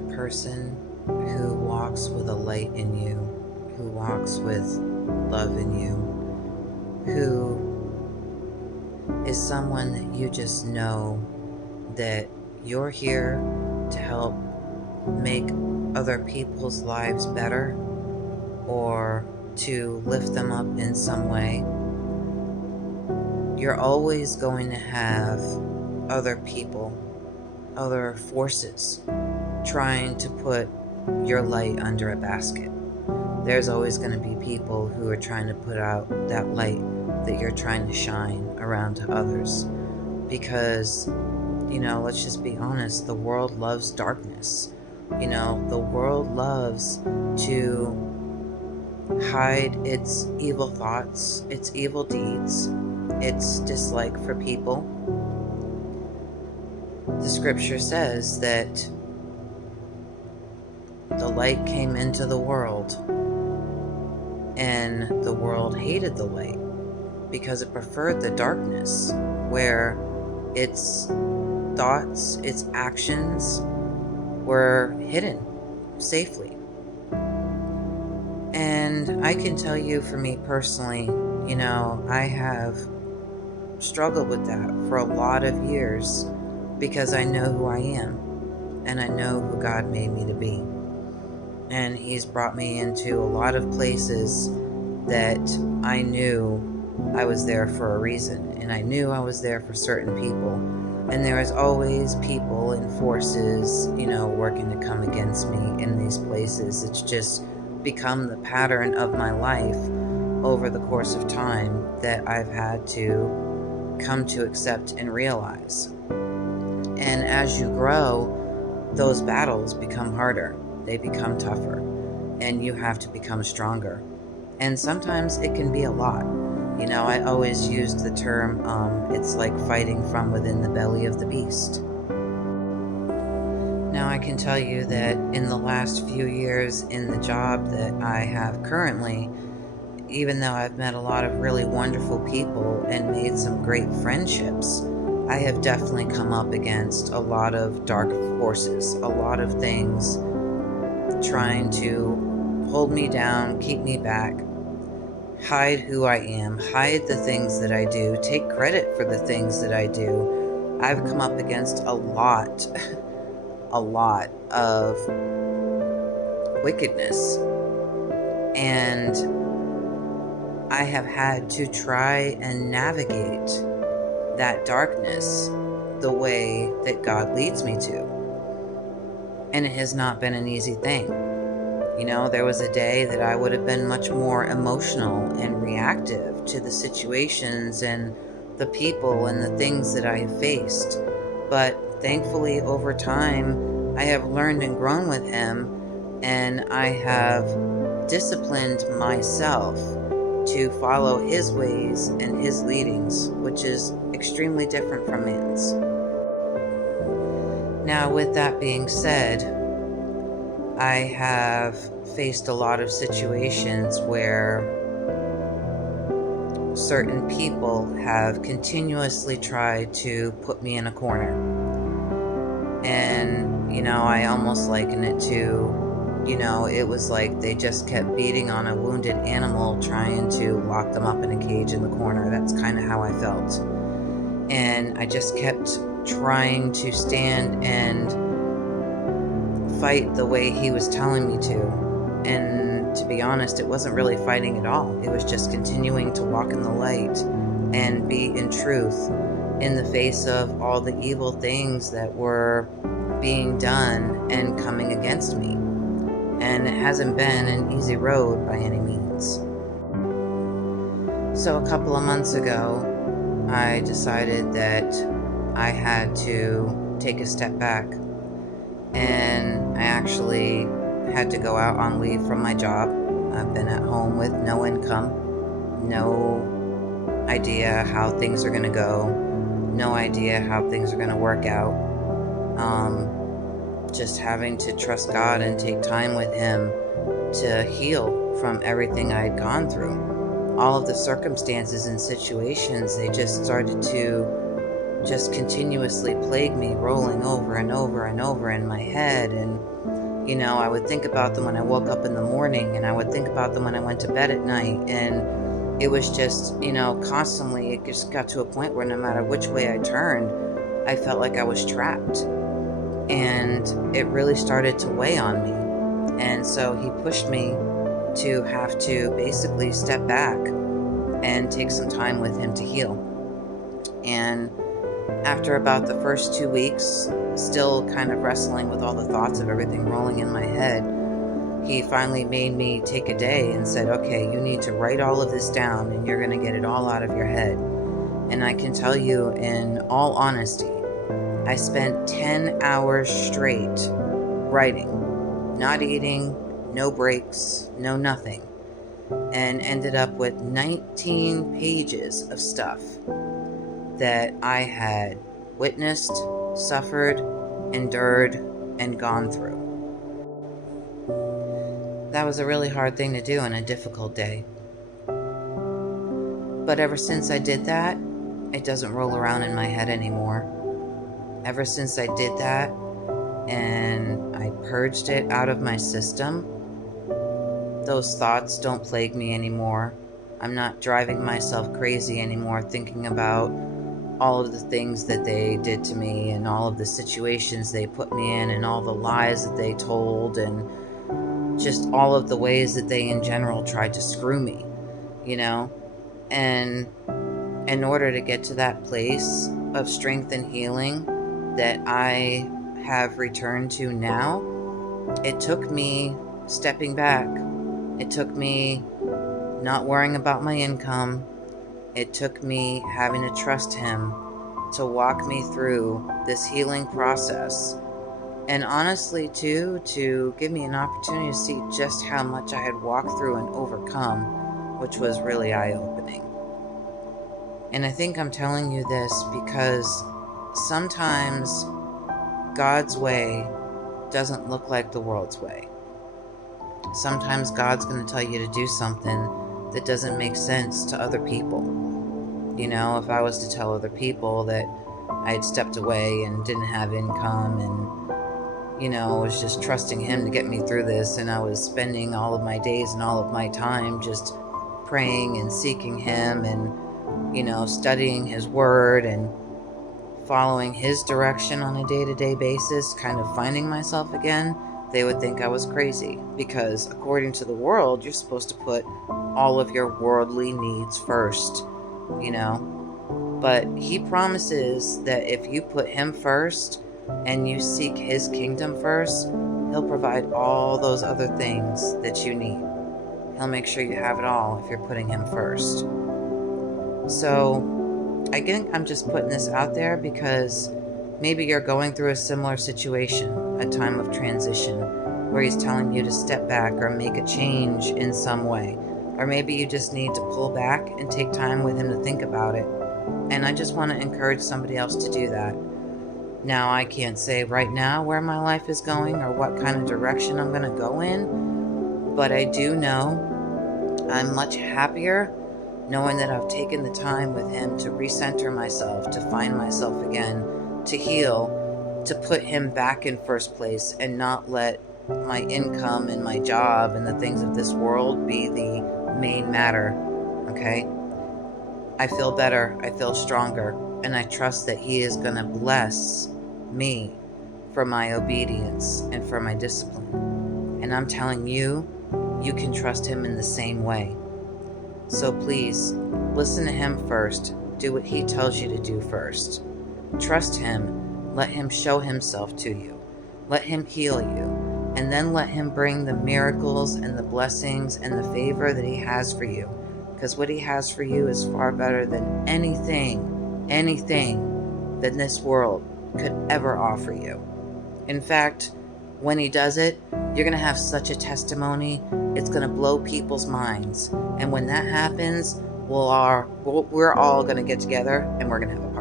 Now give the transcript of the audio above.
a person who walks with a light in you, who walks with love in you, who is someone that you just know that you're here to help make other people's lives better or to lift them up in some way, you're always going to have other people, other forces trying to put your light under a basket. There's always going to be people who are trying to put out that light that you're trying to shine around to others. Because, let's just be honest, the world loves darkness. The world loves to hide its evil thoughts, its evil deeds, its dislike for people. The scripture says that the light came into the world and the world hated the light because it preferred the darkness where its thoughts, its actions were hidden safely. And I can tell you, for me personally, I have struggled with that for a lot of years because I know who I am and I know who God made me to be. And He's brought me into a lot of places that I knew I was there for a reason, and I knew I was there for certain people. And there is always people and forces, working to come against me in these places. It's just become the pattern of my life over the course of time that I've had to come to accept and realize. And as you grow, those battles become harder. They become tougher, and you have to become stronger. And sometimes it can be a lot. I always used the term, it's like fighting from within the belly of the beast. Now, I can tell you that in the last few years in the job that I have currently, even though I've met a lot of really wonderful people and made some great friendships, I have definitely come up against a lot of dark forces, a lot of things trying to hold me down, keep me back, hide who I am, hide the things that I do, take credit for the things that I do. I've come up against a lot of wickedness, and I have had to try and navigate that darkness the way that God leads me to. And it has not been an easy thing. There was a day that I would have been much more emotional and reactive to the situations and the people and the things that I have faced. But thankfully, over time, I have learned and grown with Him, and I have disciplined myself to follow His ways and His leadings, which is extremely different from man's. Now, with that being said, I have faced a lot of situations where certain people have continuously tried to put me in a corner. And, I almost liken it to, it was like they just kept beating on a wounded animal, trying to lock them up in a cage in the corner. That's kind of how I felt. And I just kept trying to stand and fight the way He was telling me to. And to be honest, it wasn't really fighting at all. It was just continuing to walk in the light and be in truth in the face of all the evil things that were being done and coming against me. And it hasn't been an easy road by any means. So a couple of months ago, I decided that I had to take a step back, and I actually had to go out on leave from my job. I've been at home with no income, no idea how things are going to go, no idea how things are going to work out. Just having to trust God and take time with Him to heal from everything I had gone through. All of the circumstances and situations, they just started to just continuously plagued me, rolling over and over and over in my head. And I would think about them when I woke up in the morning, and I would think about them when I went to bed at night. And it was just, constantly, it just got to a point where no matter which way I turned, I felt like I was trapped. And it really started to weigh on me. And so he pushed me to have to basically step back and take some time with him to heal. And after about the first 2 weeks, still kind of wrestling with all the thoughts of everything rolling in my head, he finally made me take a day and said, okay, you need to write all of this down and you're going to get it all out of your head. And I can tell you, in all honesty, I spent 10 hours straight writing, not eating, no breaks, no nothing, and ended up with 19 pages of stuff that I had witnessed, suffered, endured, and gone through. That was a really hard thing to do and a difficult day. But ever since I did that, it doesn't roll around in my head anymore. Ever since I did that and I purged it out of my system, those thoughts don't plague me anymore. I'm not driving myself crazy anymore thinking about all of the things that they did to me and all of the situations they put me in and all the lies that they told and just all of the ways that they in general tried to screw me, And in order to get to that place of strength and healing that I have returned to now, it took me stepping back. It took me not worrying about my income. It took me having to trust him to walk me through this healing process. And honestly, too, to give me an opportunity to see just how much I had walked through and overcome, which was really eye-opening. And I think I'm telling you this because sometimes God's way doesn't look like the world's way. Sometimes God's going to tell you to do something that doesn't make sense to other people. If I was to tell other people that I had stepped away and didn't have income and, was just trusting him to get me through this, and I was spending all of my days and all of my time just praying and seeking him and, studying his word and following his direction on a day-to-day basis, kind of finding myself again, they would think I was crazy because according to the world, you're supposed to put all of your worldly needs first, But he promises that if you put him first and you seek his kingdom first, he'll provide all those other things that you need. He'll make sure you have it all if you're putting him first. So I think I'm just putting this out there because maybe you're going through a similar situation, a time of transition, where he's telling you to step back or make a change in some way. Or maybe you just need to pull back and take time with him to think about it. And I just want to encourage somebody else to do that. Now, I can't say right now where my life is going or what kind of direction I'm going to go in, but I do know I'm much happier knowing that I've taken the time with him to recenter myself, to find myself again, to heal, to put him back in first place and not let my income and my job and the things of this world be the main matter, okay? I feel better, I feel stronger, and I trust that he is going to bless me for my obedience and for my discipline. And I'm telling you, you can trust him in the same way. So please, listen to him first. Do what he tells you to do first. Trust him. Let him show himself to you. Let him heal you. And then let him bring the miracles and the blessings and the favor that he has for you. Because what he has for you is far better than anything that this world could ever offer you. In fact, when he does it, you're going to have such a testimony, it's going to blow people's minds. And when that happens, we're all going to get together and we're going to have a party.